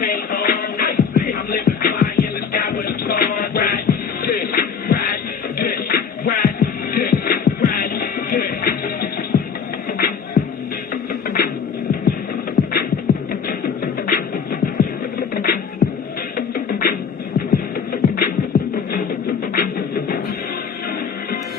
paint on. I'm living fly in the sky with a star. Ride this, ride this, ride this, ride this.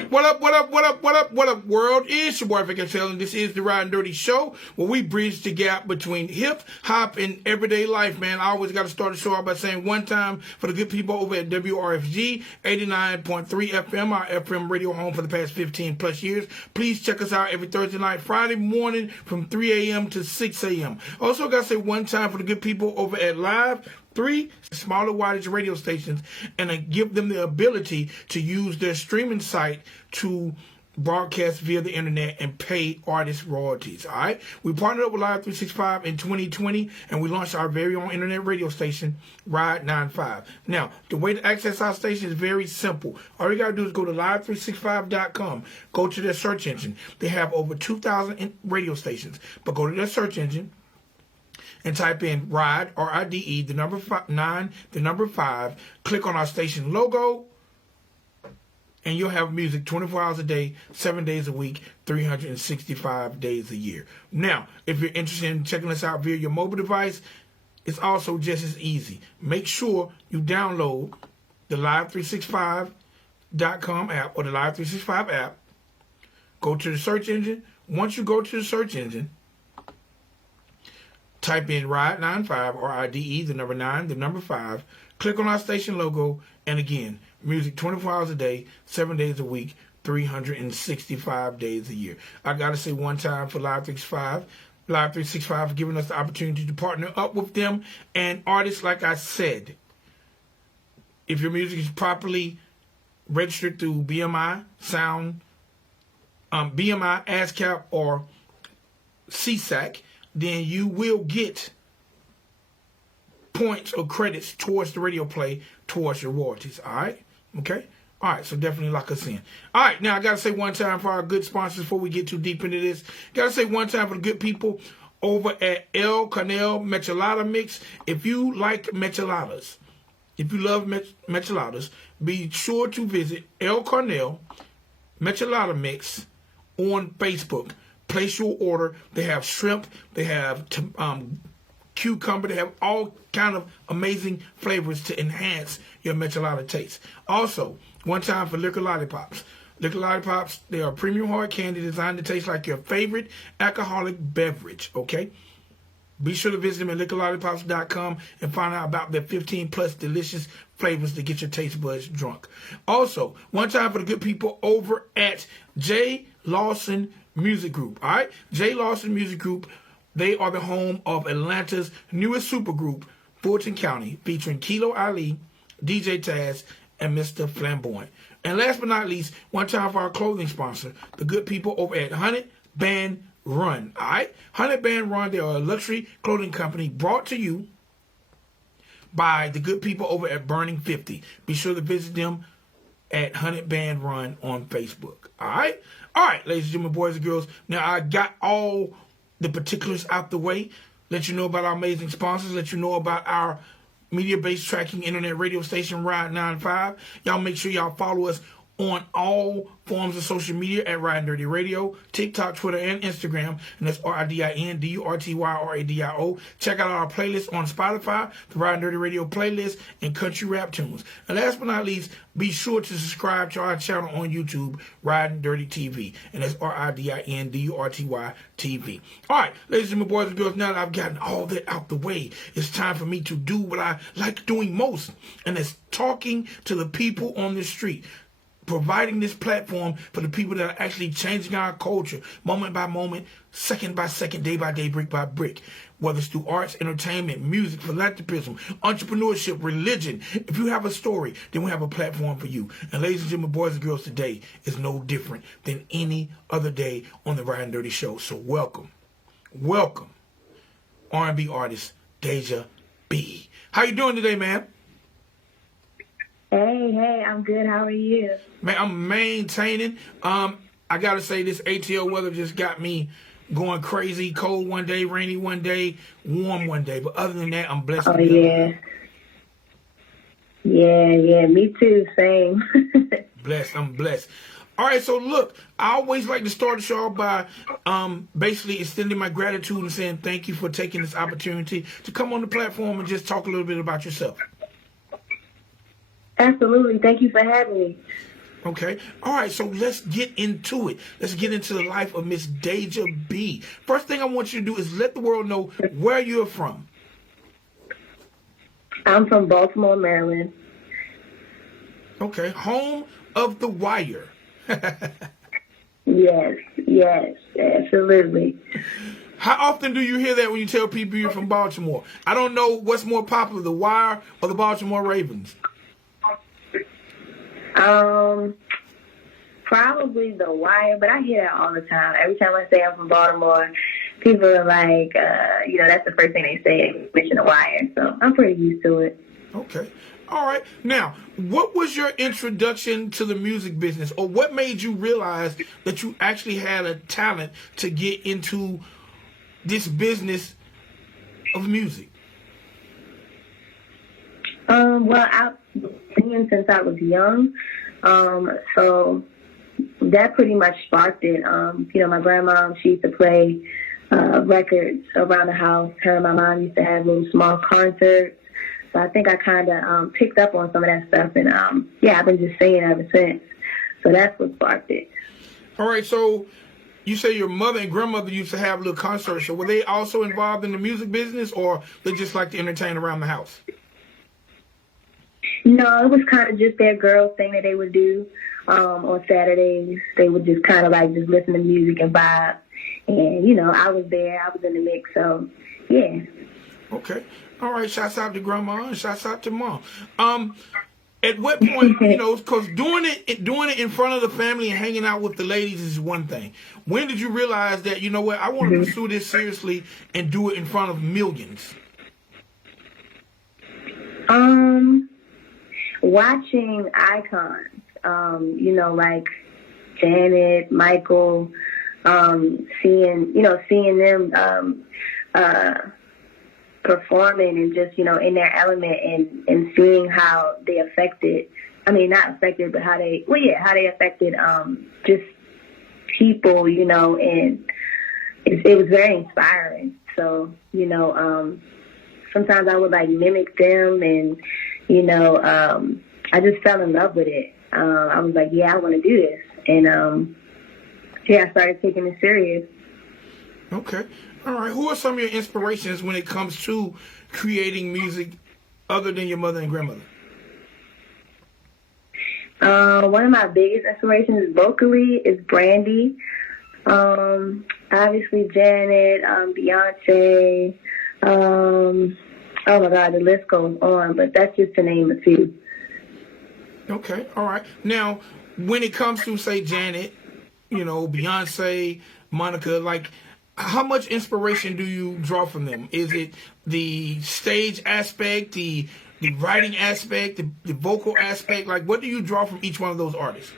What up, what up, what up, what up, what up, world? It's your boy, Vic and this is the Riding Dirty Show, where we bridge the gap between hip, hop, and everyday life, man. I always got to start the show out by saying one time for the good people over at WRFG 89.3 FM, our FM radio home for the past 15 plus years. Please check us out every Thursday night, Friday morning from 3 a.m. to 6 a.m. Also got to say one time for the good people over at Live 3 smaller wattage radio stations, and give them the ability to use their streaming site to broadcast via the internet and pay artists royalties. All right, we partnered up with Live 365 in 2020, and we launched our very own internet radio station, Ride 95. Now, the way to access our station is very simple. All you gotta do is go to live365.com, go to their search engine. They have over 2,000 radio stations, but go to their search engine and type in RIDE, R-I-D-E, the number 9, the number 5. Click on our station logo, and you'll have music 24 hours a day, 7 days a week, 365 days a year. Now, if you're interested in checking us out via your mobile device, it's also just as easy. Make sure you download the Live365.com app or the Live365 app. Go to the search engine. Once you go to the search engine, type in RIDE 95, R-I-D-E, the number 9, the number 5. Click on our station logo, and again, music 24 hours a day, 7 days a week, 365 days a year. I got to say one time for Live 365 for giving us the opportunity to partner up with them and artists. Like I said, if your music is properly registered through BMI, BMI, ASCAP, or CSAC, then you will get points or credits towards the radio play, towards your royalties. All right? Okay? All right, so definitely lock us in. All right, now I got to say one time for our good sponsors before we get too deep into this. Got to say one time for the good people over at El Cornell Michelada Mix. If you like micheladas, if you love micheladas, be sure to visit El Cornell Michelada Mix on Facebook. Place your order. They have shrimp. They have cucumber. They have all kind of amazing flavors to enhance your michelada taste. Also, one time for Liquor Lollipops. Liquor Lollipops, they are premium hard candy designed to taste like your favorite alcoholic beverage, okay? Be sure to visit them at liquorlollipops.com and find out about their 15 plus delicious flavors to get your taste buds drunk. Also, one time for the good people over at J. Lawson Music Group. All right, J. Lawson Music Group. They are the home of Atlanta's newest supergroup, Fulton County, featuring Kilo Ali, DJ Taz, and Mr. Flamboyant. And last but not least, one time for our clothing sponsor, the good people over at 100 Band Run. All right, 100 Band Run. They are a luxury clothing company brought to you by the good people over at Burning 50. Be sure to visit them at 100 Band Run on Facebook. All right? All right, ladies and gentlemen, boys and girls. Now, I got all the particulars out the way. Let you know about our amazing sponsors. Let you know about our media-based tracking internet radio station, Ride 95. Y'all make sure y'all follow us on all forms of social media at Riding Dirty Radio, TikTok, Twitter, and Instagram. And that's RIDINDURTYRADIO. Check out our playlist on Spotify, the Riding Dirty Radio playlist, and country rap tunes. And last but not least, be sure to subscribe to our channel on YouTube, Riding Dirty TV. And that's RIDINDURTY TV. All right, ladies and gentlemen, boys and girls, now that I've gotten all that out the way, it's time for me to do what I like doing most, and that's talking to the people on the street. Providing this platform for the people that are actually changing our culture moment by moment, second by second, day by day, brick by brick. Whether it's through arts, entertainment, music, philanthropism, entrepreneurship, religion. If you have a story, then we have a platform for you. And ladies and gentlemen, boys and girls, today is no different than any other day on the Riding Dirty Show. So welcome, R&B artist Deja B. How you doing today, man? Hey, I'm good. How are you? Man, I'm maintaining. I gotta say, this ATL weather just got me going crazy, cold one day, rainy one day, warm one day. But other than that, I'm blessed. Oh, yeah. Yeah, me too, same. Blessed, I'm blessed. All right, so look, I always like to start the show by basically extending my gratitude and saying thank you for taking this opportunity to come on the platform and just talk a little bit about yourself. Absolutely. Thank you for having me. Okay. All right, so let's get into it. Let's get into the life of Miss Deja B. First thing I want you to do is let the world know where you're from. I'm from Baltimore, Maryland. Okay. Home of The Wire. Yes, absolutely. How often do you hear that when you tell people you're from Baltimore? I don't know what's more popular, The Wire or the Baltimore Ravens. Probably The Wire, but I hear that all the time. Every time I say I'm from Baltimore, people are like, that's the first thing they say, mention The Wire. So I'm pretty used to it. Okay. All right. Now, what was your introduction to the music business, or what made you realize that you actually had a talent to get into this business of music? Well, I've been singing since I was young, so that pretty much sparked it. My grandma, she used to play records around the house. Her and my mom used to have little small concerts. So I think I kind of picked up on some of that stuff, and I've been just singing ever since. So that's what sparked it. All right, so you say your mother and grandmother used to have little concerts. So were they also involved in the music business, or they just like to entertain around the house? No, it was kind of just their girls thing that they would do on Saturdays. They would just kind of like just listen to music and vibe. And, I was there. I was in the mix. So, yeah. Okay. All right. Shouts out to grandma and shouts out to mom. At what point, because doing it in front of the family and hanging out with the ladies is one thing. When did you realize that, I want to pursue this seriously and do it in front of millions? Watching icons, like Janet, Michael, seeing them performing and just, in their element and seeing how they not affected, but how they affected just people, and it was very inspiring. So, sometimes I would like mimic them and, I just fell in love with it. I was like, I want to do this. And, I started taking it serious. Okay. All right. Who are some of your inspirations when it comes to creating music other than your mother and grandmother? One of my biggest inspirations vocally is Brandy. Obviously Janet, Beyonce, oh my God, the list goes on, but that's just to name a few. Okay, all right. Now, when it comes to, say, Janet, Beyonce, Monica, like, how much inspiration do you draw from them? Is it the stage aspect, the writing aspect, the vocal aspect? Like, what do you draw from each one of those artists?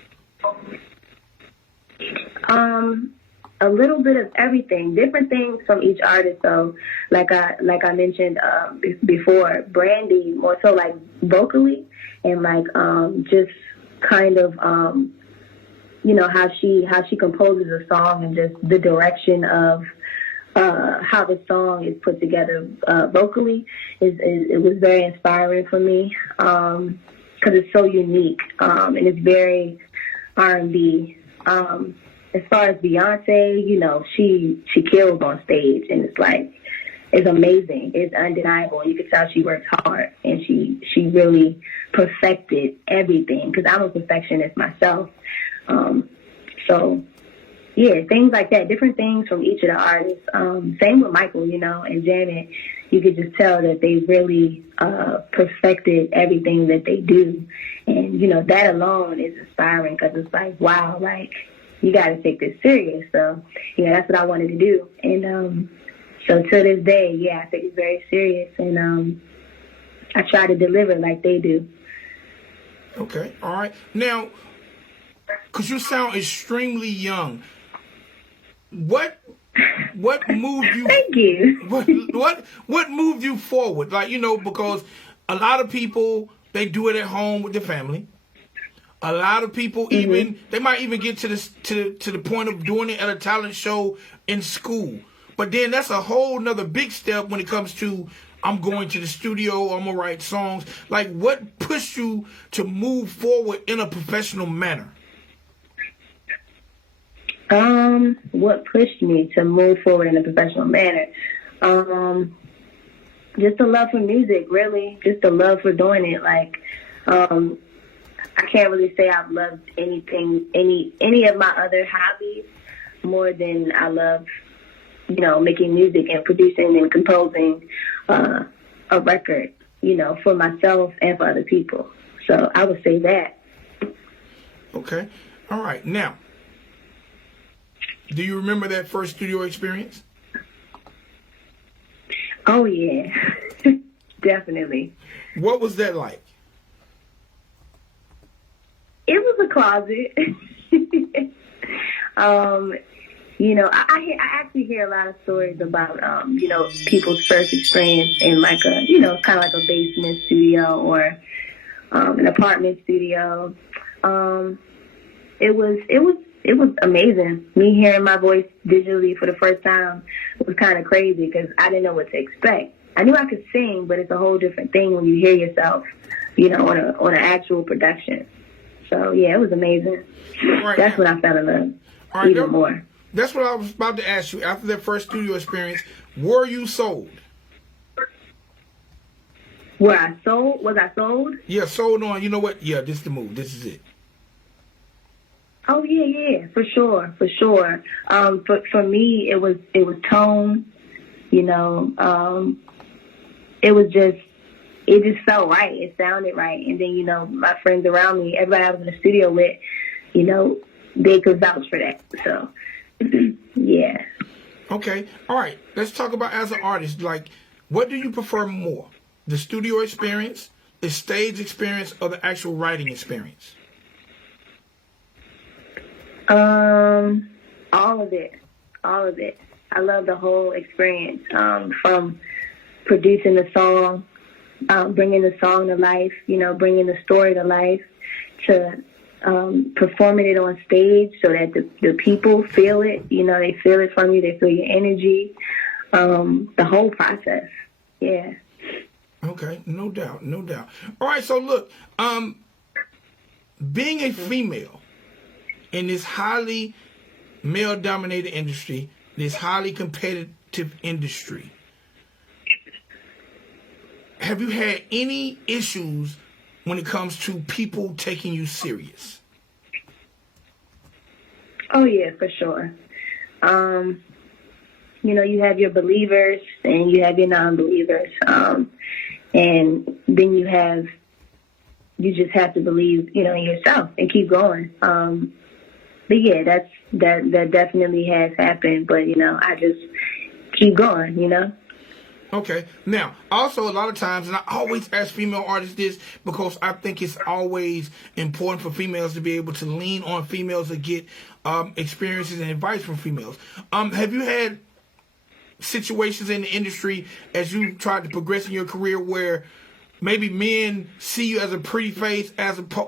A little bit of everything, different things from each artist. So, like I mentioned before, Brandy more so like vocally and like just kind of how she composes a song and just the direction of how the song is put together vocally it was very inspiring for me because it's so unique and it's very R&B. As far as Beyonce, she kills on stage, and it's amazing. It's undeniable. You can tell she works hard, and she really perfected everything. Because I'm a perfectionist myself, so yeah, things like that. Different things from each of the artists. Same with Michael, and Janet. You could just tell that they really perfected everything that they do, and that alone is inspiring because it's like, wow, like. You got to take this serious. So, that's what I wanted to do. And so to this day, I take it very serious. And I try to deliver like they do. Okay. All right. Now, because you sound extremely young, what What moved you? Thank you. What moved you forward? Like, because a lot of people, they do it at home with their family. A lot of people they might even get to the point of doing it at a talent show in school. But then that's a whole nother big step when it comes to, I'm going to the studio, I'm gonna write songs. Like, what pushed you to move forward in a professional manner? What pushed me to move forward in a professional manner? Just a love for music, really. Just a love for doing it. Like, I can't really say I've loved any of my other hobbies more than I love, making music and producing and composing a record, for myself and for other people. So I would say that. Okay. All right. Now, do you remember that first studio experience? Oh, yeah. Definitely. What was that like? It was a closet. I actually hear a lot of stories about, people's first experience in like a, kind of like a basement studio or an apartment studio. It was amazing. Me hearing my voice digitally for the first time was kind of crazy because I didn't know what to expect. I knew I could sing, but it's a whole different thing when you hear yourself, on an actual production. So yeah, it was amazing. Right. That's when I fell in love even more. That's what I was about to ask you. After that first studio experience, were you sold? Was I sold? Yeah, sold on. You know what? Yeah, this is the move. This is it. Oh yeah, for sure. For me, it was tone. It just felt right. It sounded right. And then, my friends around me, everybody I was in the studio with, they could vouch for that. So, yeah. Okay. All right. Let's talk about as an artist. Like, what do you prefer more? The studio experience, the stage experience, or the actual writing experience? All of it. I love the whole experience, from producing the song, bringing the song to life, bringing the story to life, to performing it on stage so that the people feel it, they feel it from you, they feel your energy, the whole process. Yeah. Okay, no doubt. All right, so look, being a female in this highly male-dominated industry, this highly competitive industry, have you had any issues when it comes to people taking you serious? Oh, yeah, for sure. You have your believers and you have your non-believers. And then you just have to believe, in yourself and keep going. But yeah, that definitely has happened. But, I just keep going, Okay. Now, also a lot of times, and I always ask female artists this because I think it's always important for females to be able to lean on females to get experiences and advice from females. Have you had situations in the industry as you tried to progress in your career where maybe men see you as a pretty face,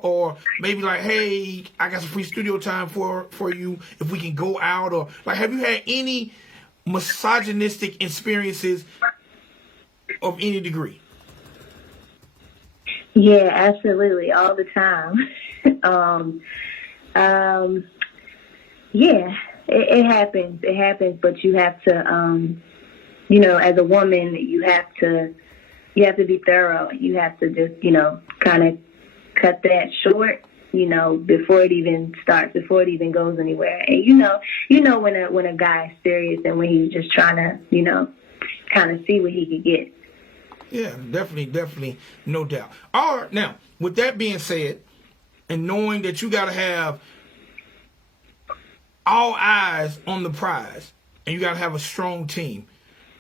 or maybe like, hey, I got some free studio time for you if we can go out, or like, have you had any misogynistic experiences of any degree? Yeah, absolutely, all the time. Yeah, it happens. It happens, but you have to, as a woman, you have to be thorough. You have to just, kind of cut that short, before it even starts, before it even goes anywhere. And when a guy is serious and when he's just trying to, kind of see what he could get. Yeah, definitely, no doubt. All right, now, with that being said, and knowing that you got to have all eyes on the prize, and you got to have a strong team,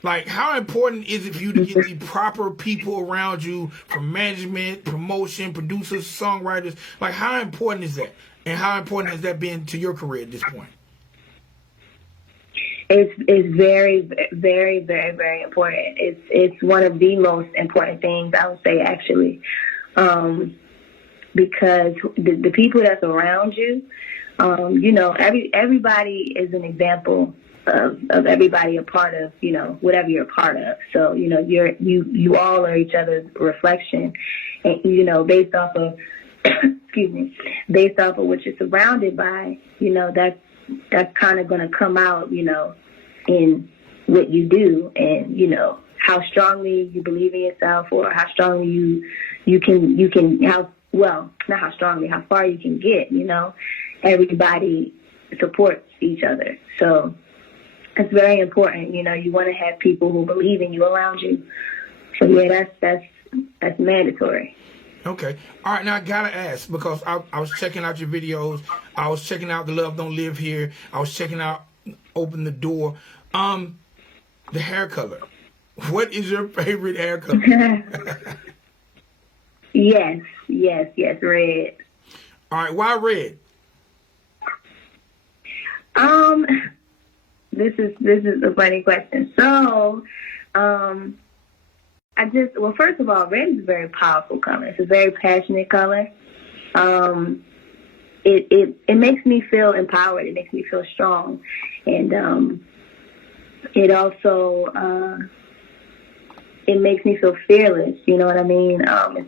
like, how important is it for you to get the proper people around you, from management, promotion, producers, songwriters? Like, how important is that? And how important has that been to your career at this point? It's very, very, very, very important. It's one of the most important things, I would say, actually, because the people that's around you, you know, everybody is an example of everybody a part of, you know, whatever you're a part of. So, you know, you all are each other's reflection, and, you know, based off of excuse me, based off of what you're surrounded by, you know, that's kind of going to come out, you know, in what you do, and, you know, how strongly you believe in yourself, or how strongly you can how well, not how strongly, how far you can get, you know. Everybody supports each other. So it's very important, you know. You want to have people who believe in you around you. So yeah, that's mandatory. Okay. All right. Now I gotta ask, because I was checking out your videos. I was checking out The Love Don't Live Here. I was checking out Open the Door. The hair color. What is your favorite hair color? Yes, red. All right. Why red? This is a funny question. So, first of all, red is a very powerful color. It's a very passionate color. It makes me feel empowered. It makes me feel strong, and it also it makes me feel fearless. You know what I mean?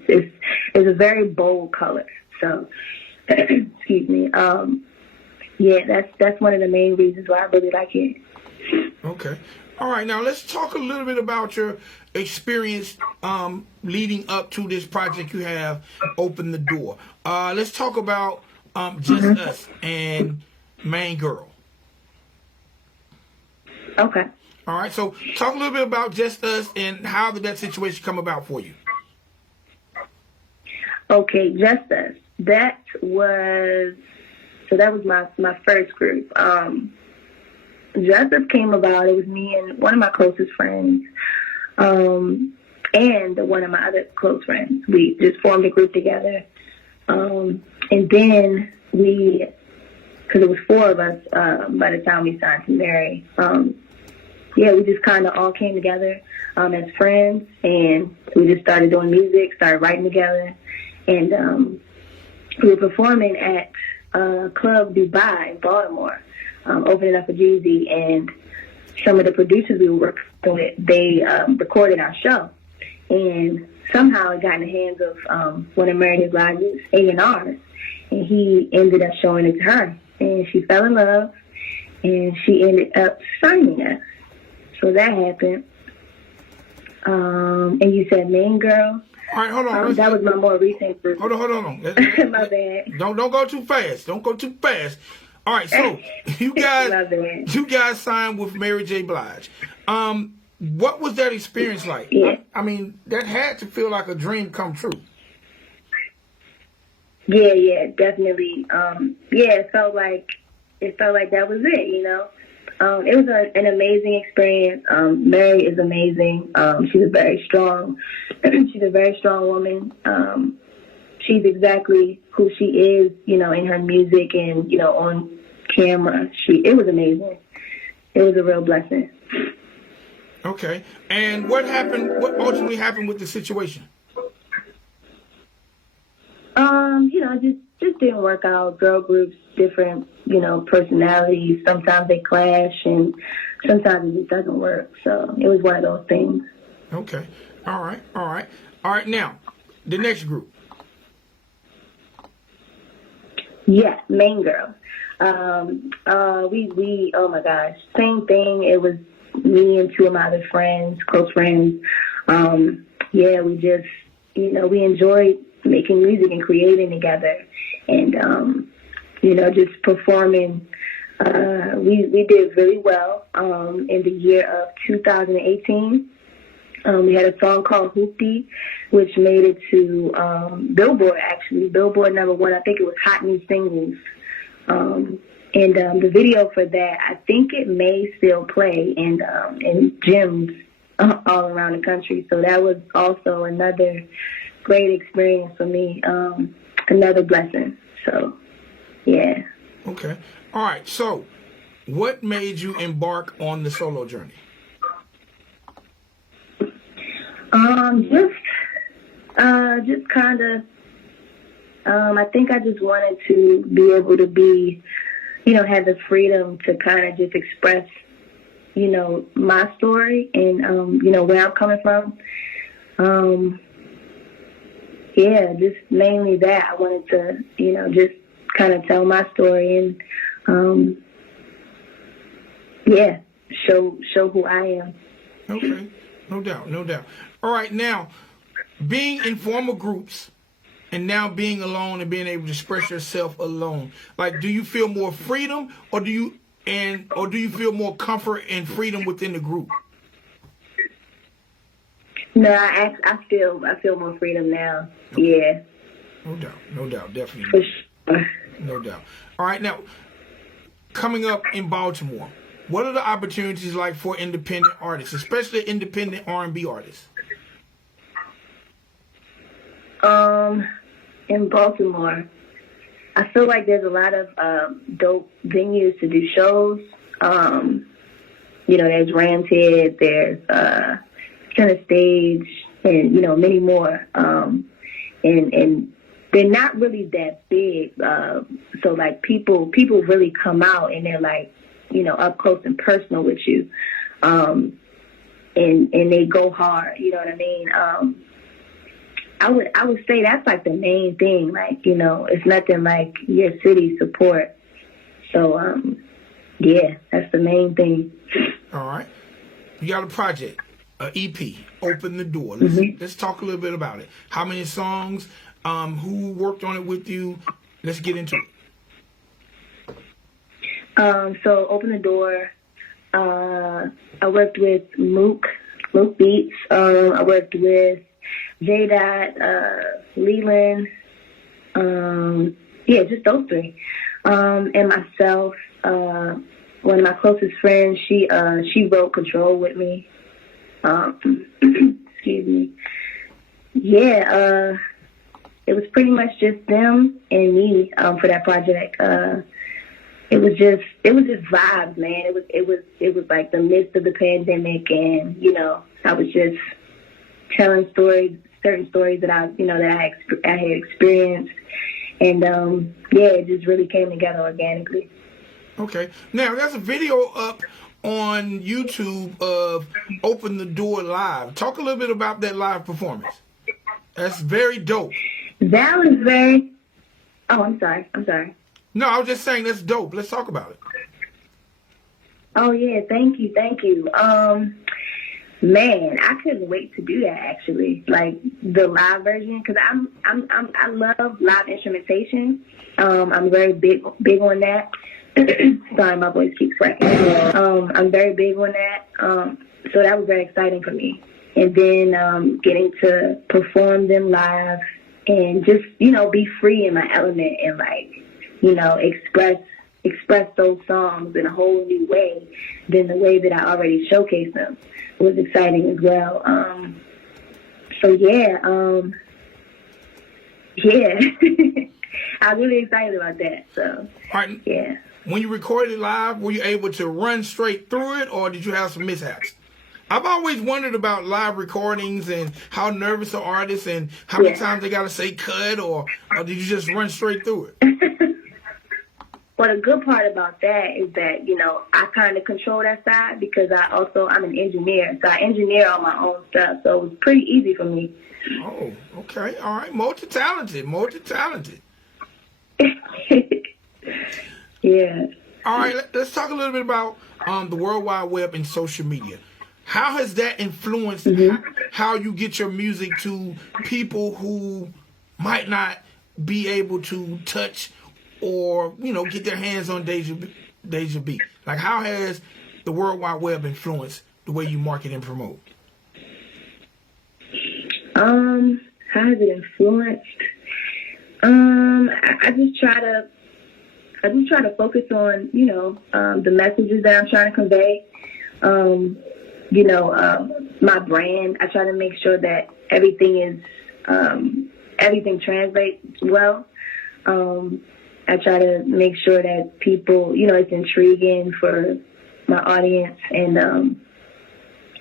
It's a very bold color. So, excuse me. Yeah, that's one of the main reasons why I really like it. Okay. All right. Now let's talk a little bit about your experience leading up to this project you have, Open the Door. Let's talk about Just Us and Main Girl. Okay. All right. So talk a little bit about Just Us and how did that situation come about for you? Okay, Just Us. That was my first group. Just Us came about. It was me and one of my closest friends, and one of my other close friends. We just formed a group together, and then because it was four of us by the time we started to marry. We just kind of all came together as friends, and we just started doing music, started writing together, and we were performing at Club Dubai in Baltimore, opening up for Jeezy, and some of the producers we were working with, they recorded our show, and somehow it got in the hands of one of Mary J Blige's A&Rs, and he ended up showing it to her, and she fell in love, and she ended up signing us. So that happened. And you said Main Girl. All right, hold on. That was my more recent group. Hold on. My bad. Don't go too fast. Don't go too fast. All right, so you guys signed with Mary J Blige. What was that experience like? Yeah. I mean, that had to feel like a dream come true. Yeah, definitely. It felt like that was it, you know. It was an amazing experience. Mary is amazing. She's a very strong woman. She's exactly who she is, you know, in her music and, you know, on camera. It was amazing. It was a real blessing. Okay. And what ultimately happened with the situation? You know, just didn't work out. Girl groups, different, you know, personalities. Sometimes they clash, and sometimes it just doesn't work. So it was one of those things. Okay. All right. Now, the next group. Yeah, Main Girl. We oh my gosh, same thing. It was me and two of my other friends, close friends. We just, you know, we enjoyed making music and creating together, and you know, just performing. We did really well in the year of 2018. We had a song called Hoopty, which made it to Billboard, actually. Billboard #1. I think it was Hot New Singles. And the video for that, I think it may still play in gyms all around the country. So that was also another great experience for me, another blessing. So, yeah. Okay. All right. So, what made you embark on the solo journey? Just kind of, I think I just wanted to be able to be, have the freedom to kind of just express, my story and, where I'm coming from. Yeah, just mainly that. I wanted to, just kind of tell my story and, show who I am. Okay, no doubt. All right, now, being in former groups and now being alone and being able to express yourself alone, like, do you feel more freedom, or do you feel more comfort and freedom within the group? No, I feel more freedom now. Yeah. No doubt, definitely. For sure. No doubt. All right, now, coming up in Baltimore, what are the opportunities like for independent artists, especially independent R&B artists? In Baltimore, I feel like there's a lot of dope venues to do shows. There's Ram's Head, there's Center Stage, and many more. And they're not really that big. So like people really come out and they're like, up close and personal with you. And they go hard, you know what I mean? I would say that's like the main thing. Like, it's nothing like your city support. So, that's the main thing. All right. You got a project, an EP, Open the Door. Let's talk a little bit about it. How many songs? Who worked on it with you? Let's get into it. So Open the Door, I worked with Mook Beats. I worked with J. Leland. Just those three. And myself, one of my closest friends, she wrote Control with me. Excuse me. Yeah, it was pretty much just them and me for that project. It was just vibes, man. It was like the midst of the pandemic, and I was just telling certain stories that I had experienced, and it just really came together organically. Okay, now there's a video up on YouTube of Open the Door live. Talk a little bit about that live performance. That's very dope. That was very. Oh, I'm sorry. No, I was just saying that's dope. Let's talk about it. Oh yeah, thank you. Man, I couldn't wait to do that actually, like the live version, because I love live instrumentation. I'm very big on that. Sorry, my voice keeps cracking. I'm very big on that. So that was very exciting for me. And then getting to perform them live and just be free in my element and express those songs in a whole new way than the way that I already showcased them was exciting as well. I was really excited about that. So, right. Yeah. When you recorded live, were you able to run straight through it, or did you have some mishaps? I've always wondered about live recordings and how nervous are artists and how many times they got to say cut, or did you just run straight through it? Well, the good part about that is that, I kind of control that side because I'm an engineer. So I engineer all my own stuff. So it was pretty easy for me. Oh, okay. All right. Multi-talented. Yeah. All right. Let's talk a little bit about the World Wide Web and social media. How has that influenced how you get your music to people who might not be able to touch or, get their hands on Deja B? Like, how has the World Wide Web influenced the way you market and promote? How has it influenced? I just try to focus on, the messages that I'm trying to convey. My brand. I try to make sure that everything translates well. I try to make sure that people, you know, it's intriguing for my audience. And,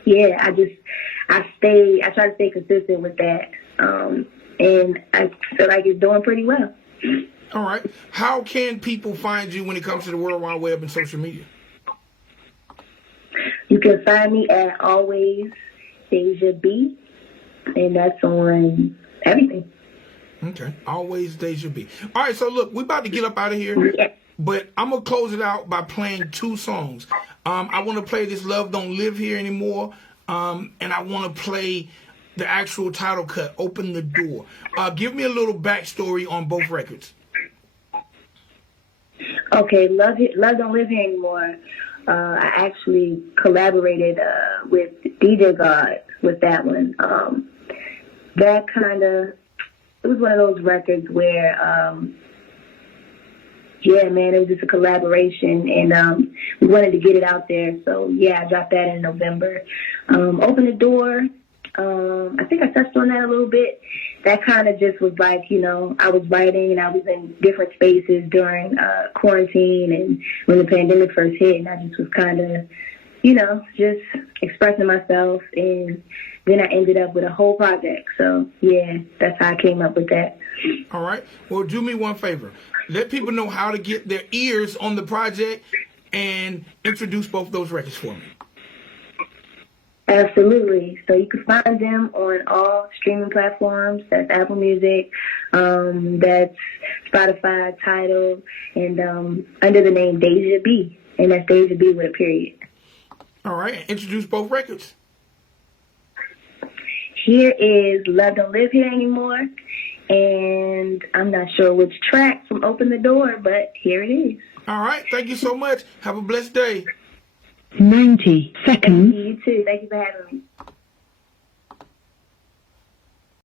yeah, I try to stay consistent with that. And I feel like it's doing pretty well. All right. How can people find you when it comes to the World Wide Web and social media? You can find me at Always Deja B, and that's on everything. Okay. Always Deja B. All right. So look, we're about to get up out of here, Yeah. but I'm gonna close it out by playing 2 songs. I want to play this "Love Don't Live Here Anymore," and I want to play the actual title cut, "Open the Door." Give me a little backstory on both records. Okay, Love Don't Live Here Anymore. I actually collaborated with DJ God with that one. That it was one of those records where, yeah, man, it was just a collaboration, and we wanted to get it out there. So, yeah, I dropped that in November. Open the Door. I think I touched on that a little bit. That kind of just was like, you know, I was writing and I was in different spaces during quarantine and when the pandemic first hit, and I just was kind of, you know, just expressing myself, and then I ended up with a whole project. So, yeah, that's how I came up with that. All right. Well, do me one favor. Let people know how to get their ears on the project and introduce both those records for me. Absolutely. So you can find them on all streaming platforms. That's Apple Music, that's Spotify, Tidal, and under the name Deja B. And that's Deja B with a period. All right. Introduce both records. Here is Love Don't Live Here Anymore. And I'm not sure which track from Open the Door, but here it is. All right. Thank you so much. Have a blessed day. 90 seconds. Thank you, you too. Thank you for having me.